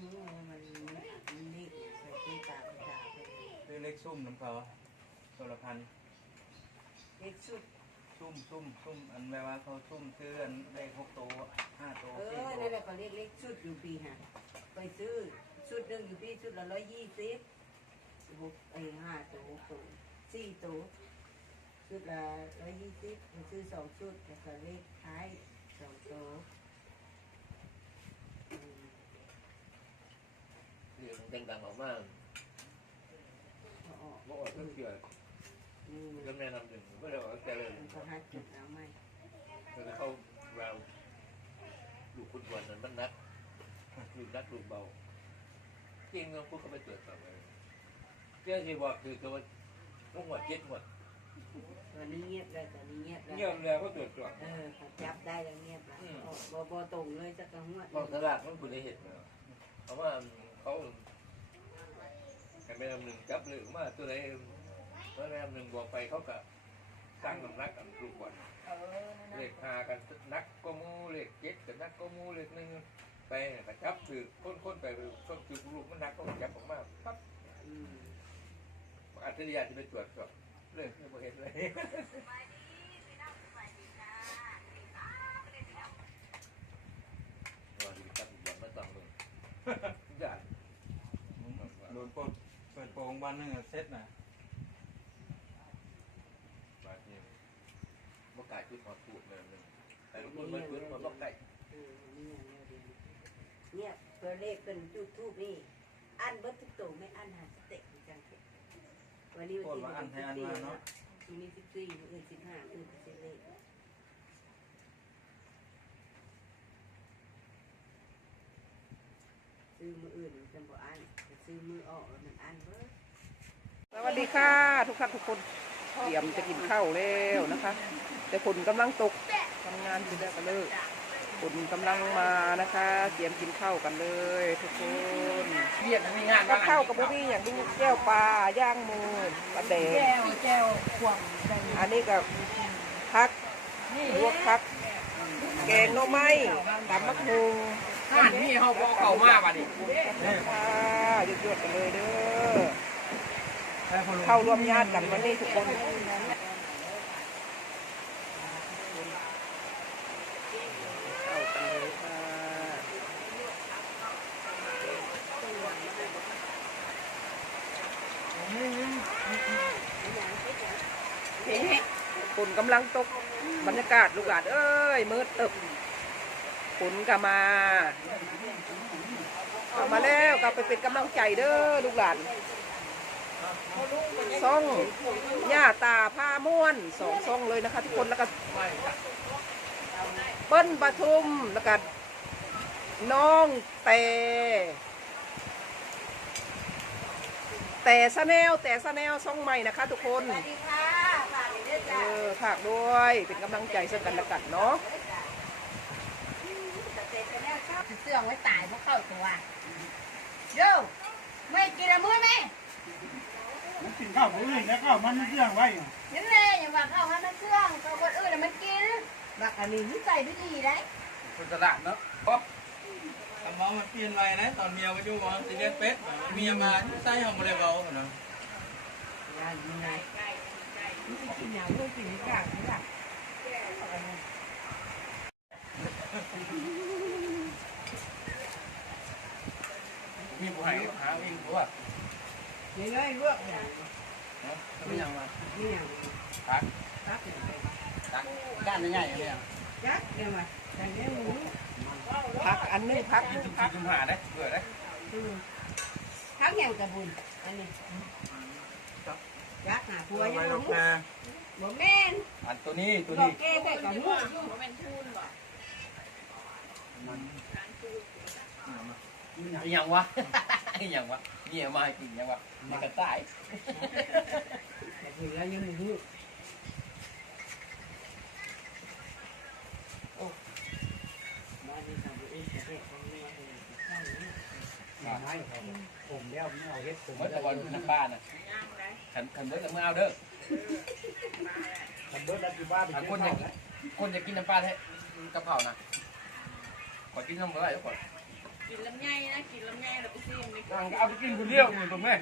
หูว่ามันมันนี่ใส่ที่ตาไปตาไปซื้อเล็กซุ่มน้ำเขาโซลพันธุ์เล็กสุด ซุ่มซุ่มซุ่มอันแปลว่าเขาซุ่มซื้ออันได้หกตัวห้าตัวเอสี่อ ตันั่นแหวละก็เรียกเล็กสุดอยู่ปีฮะไปซื้อสุดหนึ่งอยู่ปีสุดละร้อยยี่สิบหกไอ้ห้าตัวหกตัวสี่ตัวสุดละร้อยยี่สิบไปซื้อสองสุดแล้วก็เลขท้ายสองตัวอืม เรียงดังๆออกมาเอาออกบอกว่าเชื่ออืมก็แนะนำหนึ่งก็เลยว่าแต่เลยมันก็หัดจุดเอาไหมคือเข้าเราลูกฟุตบอลนั้นมันนักลูกนักลูกเบาจริงเราพูดเขาไปตรวจสอบเลยเรื่องที่บอกคือตัวต้องหมดเจ็ดหมดตัวนี้เงียบเลยตัวนี้เงียบเลยเงียบแล้วก็ตรวจสอบเออเขาจับได้แล้วเงียบแล้วออกบ่บ่ตรงเลยจะกระหัวกองสลากมันบุญเหตุเนาะเพราะว่า เขาการแม่นำหนึ่งจับเลยว่าตัวไหนตัวแม่นำหนึ่งบอกไปเขาก็สร้างน้ำนักกับลูกบอลเออนั่นเลขหากันนักก็มูเลขเจ็ดกับนักก็มูเลขหนึ่งไปเนี่จับถือค้นๆไปค้นคือลูกมันนักก็จับออกมาปั๊บอัจฉริยะที่ไปตรวจสอบเรื่องที่เห็นเลยว่าที่จับบ่อนมาต้องเลยญาติ โดนปลด เปิดโปงวันนึงอะเซ็ตน่ะมาดเนี่ยบ่กล้าจุดหอดพูดเลยนึงแต่ลูกคนมันจุดมันบ่ใกล้เออนี่อย่างเดียวเดียวเนี่ยตัวเลขเป็นจุดทูบนี่อันเบิดทุกตัวไม่อันหาสเต็กจังเก็บวันนี้โคตรว่าอันให้อันมาเนะวันนี้สิบสี่อื่นสิบห้าอื่นเซ็นเลขซื้อมืออื่นจะบ่อันซื้อมือออกแล้วมันอันเบิด ส วัสดีค่ะ ทุกท่านทุกคนเตรียมจะกินข้าวแล้วนะคะ แต่ฝนกำลังตกทำงานอยู่แล้วกันเลยฝนกำลังมานะคะ เตรียมกินข้าวกันเลย ทุกคนเรียกมีงานกับข้าวกับบุบี้อย่างที่แก้วปลาย่างหมูปลาแดงแก้วแก้วขวางอันนี้กับพักลวกพัก แกงหน่อไม้ตำมะฮุงห่านนี่เขาบอกเขามาบัดนี้ค่ะหยุดๆกันเลยเด้อแต่พอลง เข้าร่วมญาติกันวันนี้ทุกคนฝนกำลังตกบรรยากาศลูกหลานเอ้ยมืดตึบฝนก็มาเอามาแล้วก็ไปเป็นกำลังใจเด้อลูกหลาน ซ่องย่าตาผ้าม่วนสองซ่องเลยนะคะ ทุกคนแล้วก็เปิ้ลปทุมแล้วก็น้องแต่แต่สแนลแต่สแนลซ่องใหม่นะคะ ทุกคนสวัสดีค่ะฝากเลยเด้อเอจ้าอฝากด้วยเป็นกำลังใจซึ่งกันและกันเนาะเสื่องไว้ตายเพราะเข้าตัวเดี๋ยวไม่กินอะมื้อไหม กินข้าวผู้อื่นแล้วก็มันเครื่องไว้เห็นเลยอย่าว่าเข้าให้มันเสื่องเขาคนอื่นน่ะมันกินบักอันนี้นิสัยไม่ดีได้คนตลาดเนาะป๊อบคำมองมันเปลี่ยนไปนะตอนเมียไปอยู่มองสิเลียนเป็ดเมียมาใส่ห้องบริเวณเนาะย่านมีไงกินอย่างลูกกินอย่างนี่ล่ะมีผู้ให้หาวิ่งตัว นี่เลยลวกอย่างไม่ยังมานี่อย่างพักตักอย่างตักก้านใหญ่ๆเลยอะยักเดี๋ยวมาแต่เดี๋ยหมูพักอันนึงพักจุ่มๆจุ่มหาได้เบื่อได้ทั้งอย่างกระบุญอันนี้ยักหาผัวยัไงลบ่งรู้นาบ่แม่นอันตัวนี้ตัวนี้กแก้แค่กับหัวยังวะยังวะ เนี่ยมากินยังวะในกระต่ายแต่ถึงแล้วยังบ่รู้โอ้มาดีค่ะบ่อื่นประเทศของนี้ว่าเออเข้านี่ไม่ผมแล้วไม่เอาเฮ็ดผมเมื่อตะวันน้ำบ้านน่ะขันขันเบิร์ดเมื่อเอาเด้อทำเบิร์ดแล้วที่บ้านไปถ้ากินคนอข้ายาวกคนอยากกินน้ำปลาแท้กะเพรานะขอกินน้ำปลาทุกคน กินลำไยนะกินลำไยเราไปซิมเลยนั่งเอาไปกินคนเดียวตรงนี้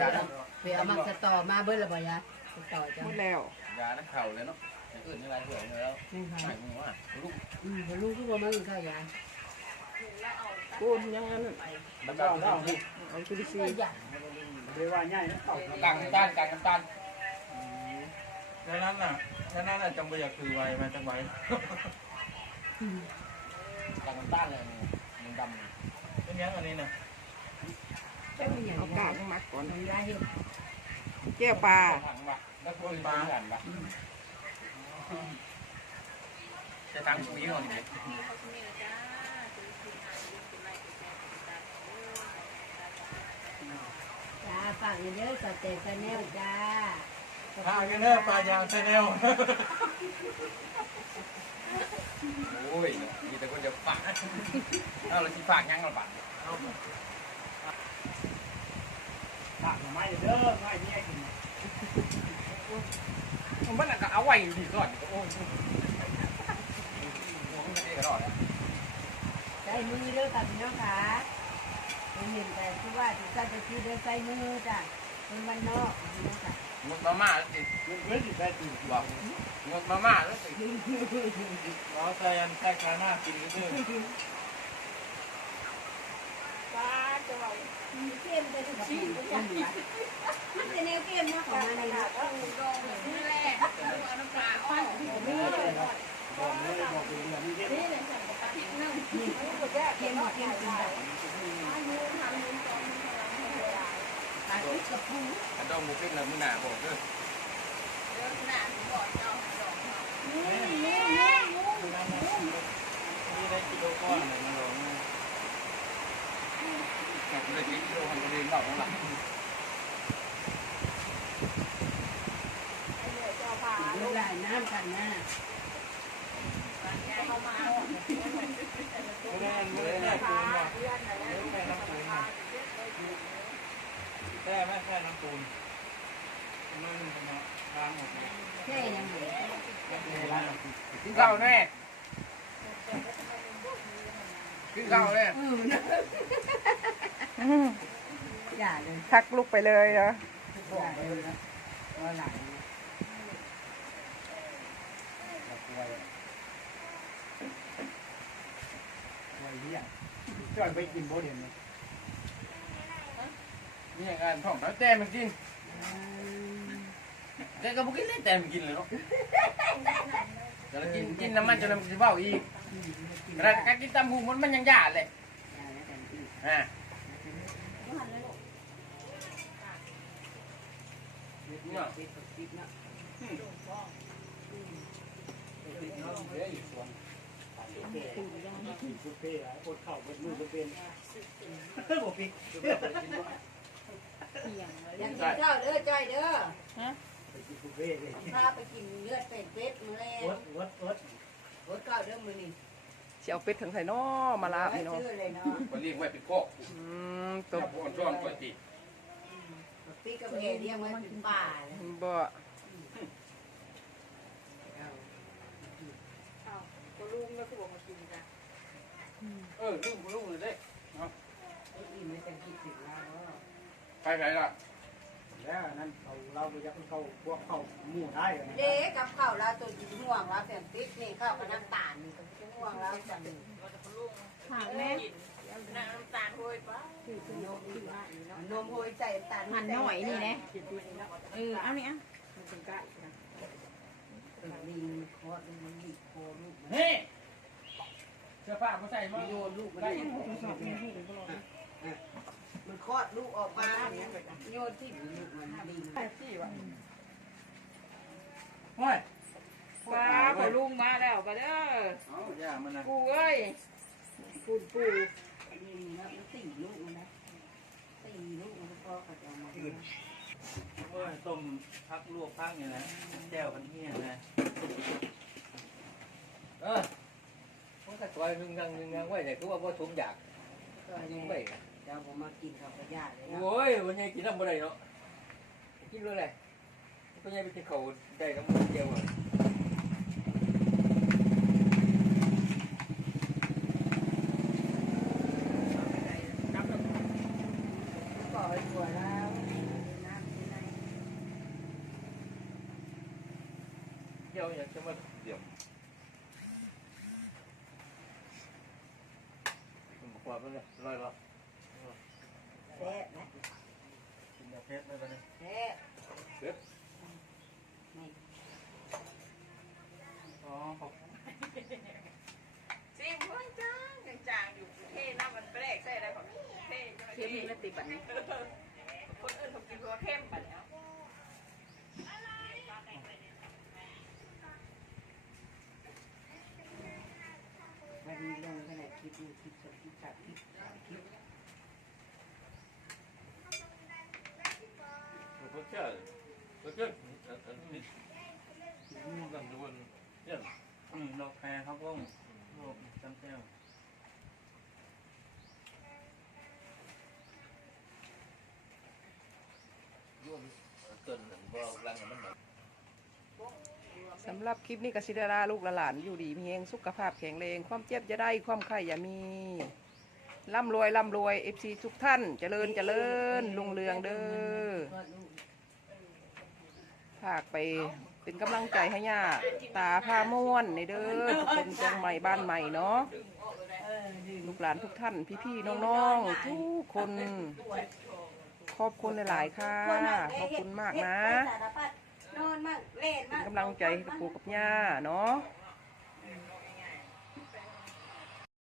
ยาไปเอามักสตอมาเบิ้ลละบ่ยะสตอจ้ะหมดแล้วยานักเข่าเลยเนาะอย่างอื่นนี่ไรเหื่อแล้วนี่ไม่มึงว่าลูกอืมบ่รู้คือบ่มากินข้าวยากูนยังงั้นมันเอาเอาเอาจุลินทรีเรียกว่าง่ายนะเต่ากลางน้ำตาลกลางน้ำตาล ดังนั้นน่ะดังนั้นน่ะจงไปอยากคือไวมาจังไวกลางน้ำตาลเลยมันดำเป็นยังอันนี้น่ะเป็นอย่างเอานี้กากมาก่อนทำยาเฮ็ดแก้วปลาถังวะแล้วคนปลาหันวะจะทางปุ๋ยก่อนดิมีเขาจะมีนะจ้าเป็นทีหาลูกเป็นไรเป็นแฟนเป็นตาเออจ้าฝากเยอะๆสเต็กแนลจ้า พากันเนอะปลายางไซเนลโอ้ย มีแต่คนจะฝากเอาเราที่ฝากยังเราบัตรตากไม้เด้อไม้นี่ไอ้กินมันก็เอาไว้อยู่ที่ก่อนโอ้ยหัวมันเองก็รอดแล้วใส่มือเด้อค่ะพี่น้องค่ะเป็นหนึ่งแต่ที่ว่าที่ใส่ไปที่เด้อใส่มือจ้ะคนบ้านนอกพี่น้องค่ะ งดมาม่าแล้วสิมันเว้ยสิได้ตีบอกงดมาม่าแล้วสิเราใส่อันใส่คาหน้ากินก็คือเข้มไปทุกชิ้นทุกอย่างมันจะแนวเข้มมากกว่านั้นเลยนะนี่แหละเอาน้ำปลาอ้อยบอกเลยบอกเป็นเดือนนี่เด้อาทิตย์นึงเข้มเข้มจริงแบบตาคุกกับปูกระดองบุฟินแล้วมึงหนาบอกเด้อเดินห น้าถึงบ่อเจ้าดอก นี่ได้กิโลก้อนเลยมันหลง หนักเลยที่โลหันกระเด็นดอกของหลัง ลูกหลานน้ำกันนะ เข้ามา ไม่ได้ไม่ได้แค่ปูนว่ะแค่น้ำปูนแค่ไม่แค่น้ำปูนนั่นเป็นล้างหมดเลย แค่ยังไง กินข้าวแน่กินข้าวแน่เออนะอย่าเลยทักลุกไปเลยเหรออย่าเลยนะว่าหลานไว้เลี้ยงจ่อยไปกินบ่เห็นนี่นี่อย่างนั้นท้องแต่มันกิน แต่ก็บ่กินเลยแต่มันกินเลยเนาะแต่ละกินกินน้ำมันจนมันจะเบ้าอีกกระดาษการกินตำหูมันมันยังยาเลยอย่าแล้วกันอีกอ่าปิดปิดเนาะกินสุดเป้หลายคนเข้าเบิดมือบ่เป็นบ่ปิกอยากกินข้าวเด้อจ้อยเด้อ ไปกินสุดเป้เลยพาไปกินเลือดเป็ดเป็ดมื้อแรวกดวดวดรถข้าวเด้อมื้อนี้เสียวเป็ดถึงไทยน้อมาลาพี่น้องชื่อเลยเนาะก็เลี้ยงไว้เป็นโคกอืมตตัวบอ่อนซ้อนกว่าติปีกับแกเลี้ยงไว้เป็นป่าเลยบ่ก็ลุงก็คือบอกมากินกันเออลูกลูกเลยเด้อีไม่จะคิดถึงเราไปไหนล่ะ แล้วนั่นเขาเราบ่อยากเขาพวกเขาหมู่ได้นะเด็กกับข้าวเราตัวกินห่วงเราแต่ติดนี่ข้าวกับน้ำตาลนี่ก็กินห่วงเราจังเลยถามแม่น้ำตาลโรยปะนมโหยใจตาลมันหน่อยนี่นะเออเอานี่อะลิงคอลิงลิงคอลูกเฮ้เสื้อผ้าบ่ใส่บ่โยนลูกมันได้มัน คลอดลูกออกมาเนี่ยโยนที่ลูกมันลิงห้อยว้าพอลุงมาแล้วก็เด้อเอาย่ามันนะปูเอ้ยปูปูนี่นะสี่ลูกนะสี่ลูกมันก็เขาจะมาโอ้ยต้มพักลวกพักอย่างนะแจ่วกันเฮียนะเออมันก็ตัวนึงยังนึงยังไว้เนี่ยคือว่าบ่สมอยากยังงไป เจ้าผมมากินข้าวกระยาเลยนะโอ้ยวันนี้กินน้ำบ่ได้เนาะกินเลยแหละก็ยังไปที่เขาวได้น้ำมันเดียวอะก่อหัวแล้วน้ำที่ไหนเดียวอยากจะมาเดี่ยวผมบอกว่ามันเลยลอยละ ซ่บนะกินแบบเพชรได้ปะเนี่ยแซ่บเด็ดนี่อ๋อขอบซิมพ่อจ้างจางๆอยู่เท่น้ำมันแปลกใส่อะไรของเท่เทียมเลยติดแบบนี้คนอื่นผมกินเพราะว่าเข้มไปแล้ว วันนี้ลงขนาดคลิปดูคลิปสดคลิปจัดคลิปถ่ายคลิป ผมก็เชื่อก็เชื่ออันอันนี้มันกันดูนเนี่ย อืมดอกแครครับพวกโลกจำแก้ว ร่วมเกินหนึ่งบ่กลางมันหน่อย สำหรับคลิปนี้กสิดาราลูกหลานอยู่ดีมีเองสุขภาพแข็งแรงความเจ็บจะได้ความไข้อย่ามีร่ำรวยร่ำรวยเอฟซีทุกท่านเจริญเจริญลุงเรืองเด้อก็ลูกฝากไปเป็นกำลังใจให้ย่าตาผ้าม่วนในเด้อทุกคนจังใหม่บ้านใหม่เนาะลูกหลานทุกท่านพี่ๆน้องๆทุกคนขอบคุณหลายๆค่ะขอบคุณมากนะ นอนมั่งเล่นมั่ง กำลังใจกับปู่กับย่าเนาะ